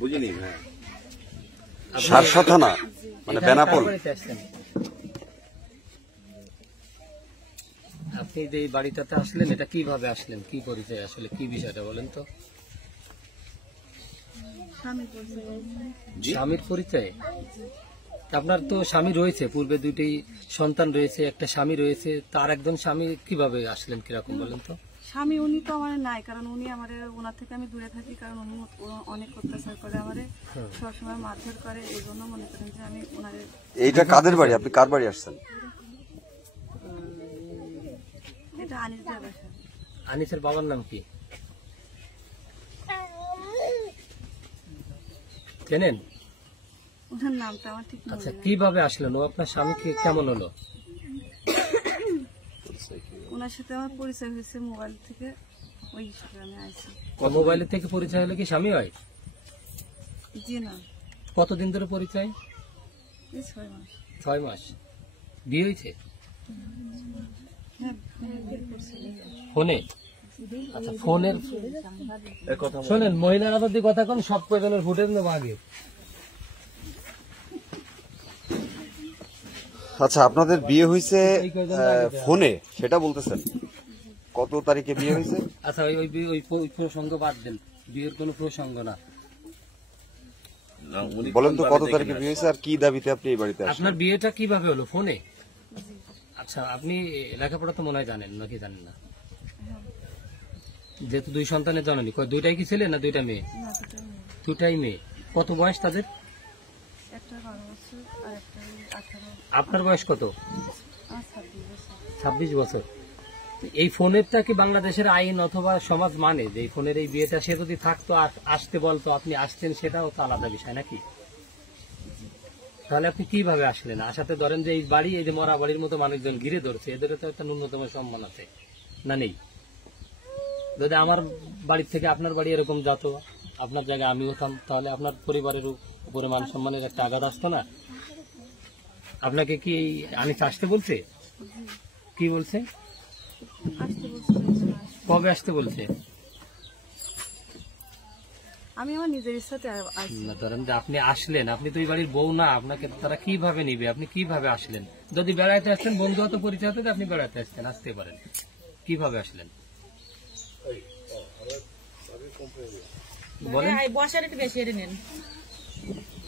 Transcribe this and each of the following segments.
বুঝিনি। হ্যাঁ, সারসা থানা মানে বেনাপোল। আপনি যে বাড়িটাতে আসলেন এটা কিভাবে আসলেন, কি পরিচয়, আসলে কি বিষয়টা বলেন তো? স্বামীর পরিচয়? আপনার তো স্বামী রয়েছে, পূর্বে দুটি সন্তান রয়েছে, একটা স্বামী রয়েছে, তার একজন স্বামী কিভাবে আসলেন, কিরকম বলেন তো? স্বামী উনি তো আমার নাই, কারণ উনি আমার ওনার থেকে আমি দূরে থাকি, কারণ উনি অনেক অত্যাচার করে আমারে, সবসময় মারধর করে, এই জন্য মনে করেন যে আমি ওনারে। এইটা কাদের বাড়ি, আপনি কার বাড়ি আসছেন? এটা আনিসের বাসা। আনিসের বাবার নাম কি জানেন? ওনার নামটা আমার ঠিক মনে আচ্ছা, নেই। কিভাবে আসলেন? ও আপনার স্বামী কেমন হলো? ওনার সাথে আমার পরিচয় হয়েছে মোবাইল থেকে, ওই হিসাবে আমি আইছি। মোবাইলের থেকে পরিচয় হলে কি স্বামী হয়? জি না, কতদিন ধরে পরিচয়? এই 6 মাস। 6 মাস। বিয়ে হয়েছে হ্যাঁ, বিয়ে করছি। ফোনে? আচ্ছা, ফোনের শোনেন, মহিলারা যদি কথা কোন সব কয়জনের ফুটেজ নেবো আগে। আচ্ছা, আপনাদের বিয়ে হয়েছে ফোনে, সেটা বলতেছেন? কত তারিখে বিয়ে হয়েছে? আচ্ছা, ওই প্রসঙ্গ বাদ দেন, বিয়ের কোনো প্রসঙ্গ না। বলেন তো কত তারিখে বিয়ে হয়েছে আর কি দাবিতে আপনি এই বাড়িতে আসলেন? আপনার বিয়েটা কিভাবে হলো? ফোনে? আচ্ছা, আপনি লেখাপড়া তো মনে হয় জানেন, নাকি জানেন না? যেহেতু 2 সন্তানের জননী, দুইটাই কি ছেলে না 2টা মেয়ে? না, দুটো মেয়ে। 2টাই মেয়ে। কত বয়স তাদের? একটা 12 বছর আর একটা 18। আপনার বয়স কত? আর 26 বছর। 26 বছর। তো এই ফোনেরটা কি বাংলাদেশের আইন অথবা সমাজ মানে যে এই ফোনের এই বিয়েটা, সে যদি থাকতো আসতে বলতো, আপনি আসতেন, সেটাও তো আলাদা বিষয় নাকি? তাহলে আপনি কিভাবে আসলেন? আসাতে ধরেন যে এই বাড়ি, এই যে মরা বাড়ির মতো মানুষজন ঘিরে ধরছে, এদের তো একটা ন্যূনতম সম্মান আছে না, নেই? যদি আমার বাড়ির থেকে আপনার বাড়ি এরকম যেত, আপনার জায়গায় আমি হতাম, তাহলে আপনার পরিবারের উপরে মান সম্মানের একটা আঘাত আসতো না? আপনাকে কি আনিস আসতে বলছে? কি বলছে? আসতে বলছিল। কবে আসতে বলছে? আমি আমার নিজের ইচ্ছাতে আইছি। না, ধরেন যে আপনি আসলেন, আপনি তো এই বাড়ির বউ না, আপনাকে তারা কিভাবে নিবে? আপনি কিভাবে আসলেন? যদি বেড়াইতে আসতেন, বন্ধুগত পরিচয় হতো, আপনি বেড়াতে আসতেন, আসতে পারেন। কিভাবে আসলেন বলেন?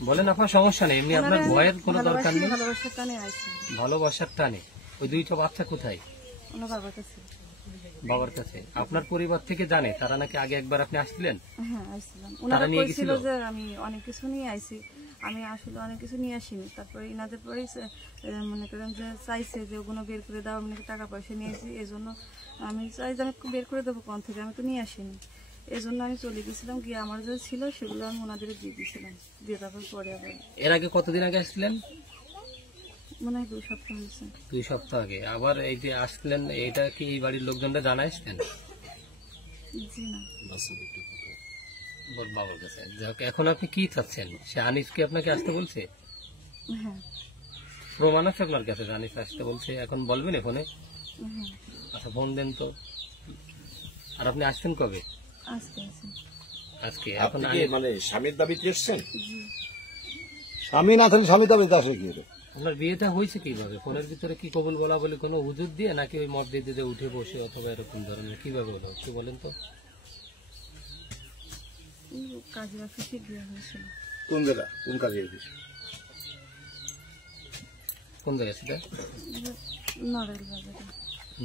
বলেন, আপনার সমস্যা নেই, এমনি আপনার ভয়ের কোনো দরকার নেই। ভালোবাসার টানে আইছি। ভালোবাসার টানে। ওই 2টা বাচ্চা কোথায়? ওনার বাবার কাছে। বাবার কাছে। আপনার পরিবার থেকে জানে তারা নাকি আগে একবার আপনি আসছিলেন? হ্যাঁ, আইছিলাম। ওনারা নিয়ে কইছিল গেছিল? যে আমি অনেক কিছু নিয়ে আইছি। আমি আসলে অনেক কিছু নিয়ে আসিনি। তারপরে ইনাদের পরে মনে করেন যে চাইছে যে ওগুলো বের করে দাও, আমি টাকা পয়সা নিয়েছি, এই জন্য আমি চাই যে আমি বের করে দেবো কোন থেকে, আমি তো নিয়ে আসিনি। এই জন্য আমি চলে গেছিলাম, গিয়ে আমার যে ছিল সেগুলো আমি ওনাদের দিয়ে দিয়েছিলাম, দিয়ে তারপর পরে আবার। এর আগে কতদিন আগে আসছিলেন? মনে হয় 2 সপ্তাহ হয়েছে। 2 সপ্তাহ আগে। আবার এই যে আসলেন, এটা কি এই বাড়ির লোকজনরা জানাইছেন? জি না। বাবার কাছে। যাক, এখন আপনি কি চাচ্ছেন? সে আনিস কি আপনাকে আসতে বলছে? হ্যাঁ, প্রমাণ আছে আপনার কাছে যে আনিস আসতে বলছে? এখন বলবেন ফোনে? হ্যাঁ, আচ্ছা, ফোন দেন তো। আর আপনি আসছেন কবে? আজকে আছে। আজকে। এখন আপনি কি মানে স্বামীর দাবিতে এসছেন? স্বামী না থাকলে স্বামী দাবিতে আসে কি হলো? আপনার বিয়েটা হয়েছে কিভাবে? ফোনের ভিতরে কি কবুল বলা বলে কোনো হুজুর দিয়ে, নাকি ওই মসজিদ দিয়ে উঠে বসে অথবা এরকম ধরনের কিভাবে হলো একটু বলেন তো? কাজের অফিসে গিয়ে হয়েছিল। কোন জেলা, কোন কাজে এসেছে? কোন জায়গায় সেটা? নড়াইল বাজারে।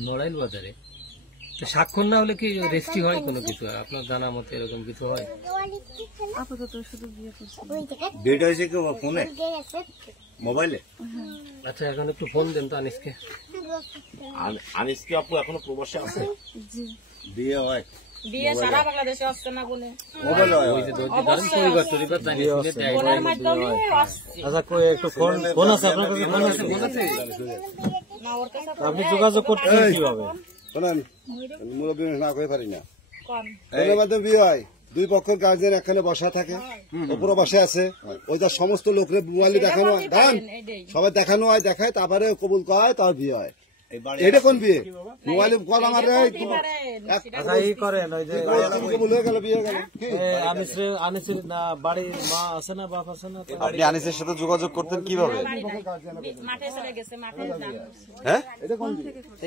নড়াইল বাজারে। তো স্বাক্ষর না হলে কি রেজিস্ট্রি হয় কোনো কিছু? আপনার জানা মতে এরকম কিছু হয়? আপাতত শুধু বিয়ে করছি। বিয়েটা হয়েছে কি ফোনে, মোবাইলে? আচ্ছা, এখন একটু ফোন দেন তো আনিসকে। আনিস কি আপু এখনো প্রবাসে আছে? জি। বিয়ে হয়? বিয়ে সারা বাংলাদেশে আসছে না বলে মোবাইলে হয়? ওই যে ধরেন পরিবার টরিবার জানিয়ে শুনে দেয়। ফোনের মাধ্যমে আসছে আচ্ছা, কই একটু ফোন আছে আপনার কাছে? ফোন আছে? ফোন আছে? না, ওর কাছে আপনি যোগাযোগ করতেন কিভাবে? শোনেন, মুরব্বী না করে পারি না। কম ফোনের মাধ্যমে বিয়ে হয়, 2 পক্ষের গার্জেন এখানে বসা থাকে, উপরে বসে আছে, ওই তার সমস্ত লোকের মোবাইলে দেখানো হয়, দাঁড়ান, সবাই দেখানো হয়, দেখায়, তারপরে কবুল করা হয়, তার বিয়ে হয়। এটা কোন বিয়ে মোবাইলে কল আমার করেন ওই যে হয়ে গেল বিয়ে হয়ে গেল কি? আনিসের না বাড়ির মা আছে না বাপ আছে না আপনি আনিসের সাথে যোগাযোগ করতেন কিভাবে? মাঠে চলে গেছে, মাঠে দান করছে। হ্যাঁ, এটা কোন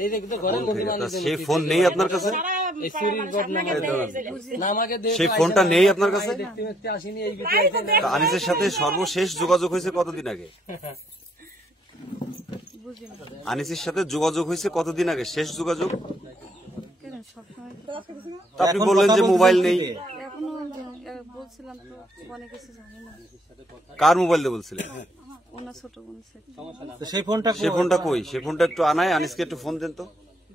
এই দেখতে ঘরের মধ্যে তা সেই ফোন নেই আপনার কাছে? এই চুরির ঘটনা না আমাকে সেই ফোনটা নেই আপনার কাছে? দেখতে দেখতে আসিনি এই ভিডিও। তা আনিসের সাথে সর্বশেষ যোগাযোগ হয়েছে কতদিন আগে? আনিসের সাথে যোগাযোগ হয়েছে কতদিন আগে শেষ যোগাযোগ? কেন সবসময় তা আপনি বললেন যে মোবাইল নেই। এখনো বলছিলাম তো অনেক কিছু জানি না। কার মোবাইল দিয়ে বলছিলেন? ওনার ছোট বোন ছিল। তো সেই ফোনটা সে ফোনটা কই? সে ফোনটা একটু আনায়, আনিসকে একটু ফোন দেন তো।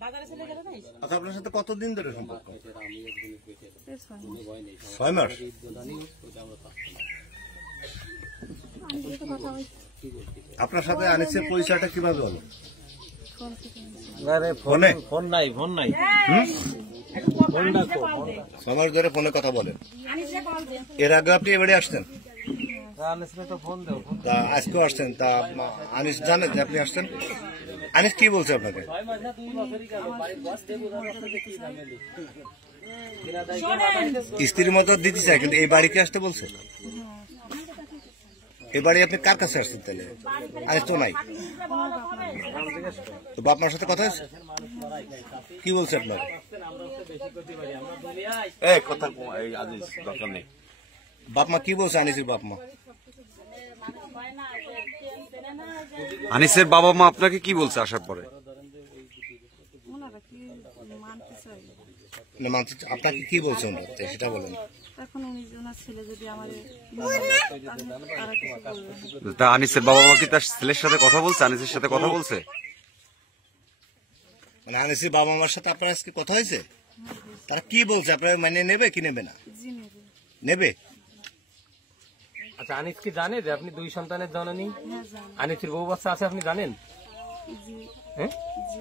বাজারে চলে গেল না? আচ্ছা, আপনার সাথে কতদিন ধরে সম্পর্ক? এই 6 মাস। আপনার সাথে আনিসের পরিচয়টা কিভাবে হলো? ফোনে? ফোন নাই ফোনটা 6 মাস ধরে ফোনে কথা বলেন। এর আগে আপনি এবারে আসতেন? আনিসরে তো ফোন দাও তা আজকেও আসছেন। তা আনিস জানে যে আপনি আসতেন? আনিস কি বলছে আপনাকে? স্ত্রীর মতো দিতে চাই, কিন্তু এই বাড়িতে আসতে বলছে। এই বাড়ি আপনি কার কাছে আসছেন তাহলে? আনিস তো নাই, তো বাপ মার সাথে কথা হয়েছে? কি বলছে আপনার? কথা দরকার নেই। বাপ মা কি বলছে? আনিসের বাপ মা? আনিসের বাবা মা আপনাকে কি বলছে আসার পরে? ওনারা কি মানতে চাই? না, আপনাকে কি বলছে ওনারা সেটা বলেন। এখন উনি ওনার ছেলে যদি আমার তারা কিছু বলবে। তা আনিসের বাবা মা কি তার ছেলের সাথে কথা বলছে? আনিসের সাথে কথা বলছে? মানে আনিসের বাবা মার সাথে আপনার আজকে কথা হয়েছে? তারা কি বলছে? আপনার মানে নেবে কি নেবে না? জি নেবে। নেবে? আচ্ছা, আনিস কি জানে যে আপনি 2 সন্তানের জননী? হ্যাঁ জানি। আনিসের বউ বাচ্চা আছে আপনি জানেন? জি হ্যাঁ, জি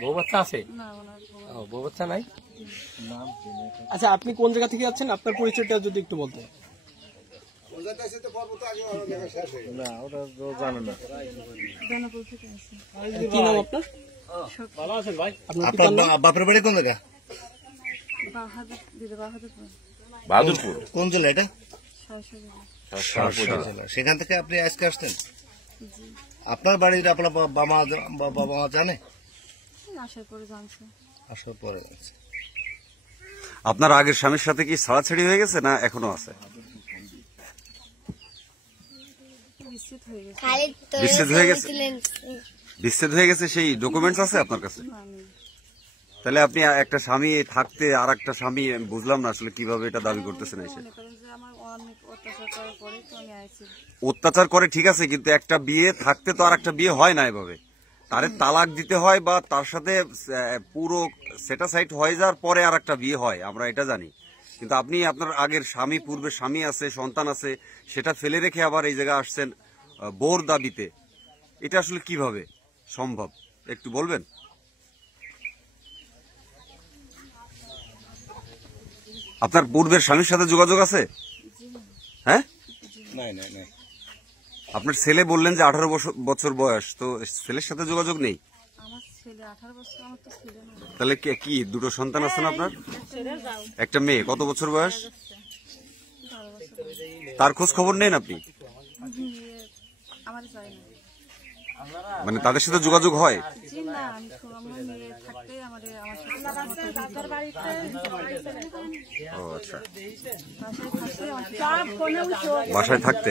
বউ বাচ্চা আছে? না ওনার বউ। ও, বউ বাচ্চা নাই। আচ্ছা, আপনি কোন জায়গা থেকে যাচ্ছেন? আপনার পরিচয়টা যদি একটু বলতেন। না ওটা তো জানে না জনপদ থেকে আসি। কি নাম আপনার? ভালো আছেন ভাই? আপনার আপনার বাপের বাড়ি কোন জায়গা? বাহাদুর দিদি বাহাদুরপুর বাহাদুরপুর কোন জেলা এটা? সারসা জেলা। সেখান থেকে আপনি আজকে আসতেন? জি আপনার বাড়ির আপনার বাবা মা জানে? আসার পরে জানছে। আসার পরে জানছে। আপনার আগের স্বামীর সাথে কি ছাড়াছাড়ি হয়ে গেছে না এখনো আছে? বিচ্ছেদ হয়ে গেছে। বিচ্ছেদ হয়ে গেছে? বিচ্ছেদ হয়ে গেছে, সেই ডকুমেন্টস আছে আপনার কাছে? আমি তাহলে আপনি একটা স্বামী থাকতে আর একটা স্বামী, আমি বুঝলাম না আসলে কিভাবে এটা দাবি করতেছেন। এসে মনে করেন যে আমার অনেক অত্যাচার করার পরে তো আমি আইছি। অত্যাচার করে ঠিক আছে, কিন্তু একটা বিয়ে থাকতে তো আর একটা বিয়ে হয় না এভাবে। তারে তালাক দিতে হয় বা তার সাথে পুরো সেটাসাইড হয়ে যাওয়ার পরে আর একটা বিয়ে হয়, আমরা এটা জানি। কিন্তু আপনি আপনার আগের স্বামী, পূর্বের স্বামী আছে, সন্তান আছে, সেটা ফেলে রেখে আবার এই জায়গায় আসছেন বোর দাবিতে। এটা আসলে কিভাবে সম্ভব একটু বলবেন? আপনার পূর্বের স্বামীর সাথে যোগাযোগ আছে? হ্যাঁ, নাই নাই নাই। আপনার ছেলে বললেন যে 18 বছর বয়স, তো ছেলের সাথে যোগাযোগ নেই? আমার ছেলে 18 বছর, আমার তো ছেলে না। তাহলে কি 2টো সন্তান আছে না আপনার? একটা মেয়ে। কত বছর বয়স? 12 বছর। তার খোঁজ খবর নেন আপনি? আমার চাই না। মানে তাদের সাথে যোগাযোগ হয়? জি না, আমি আমার মেয়ে থাকতেই আমার সাথে ও আচ্ছা, বাসায় থাকতে আমার বাসায় থাকতে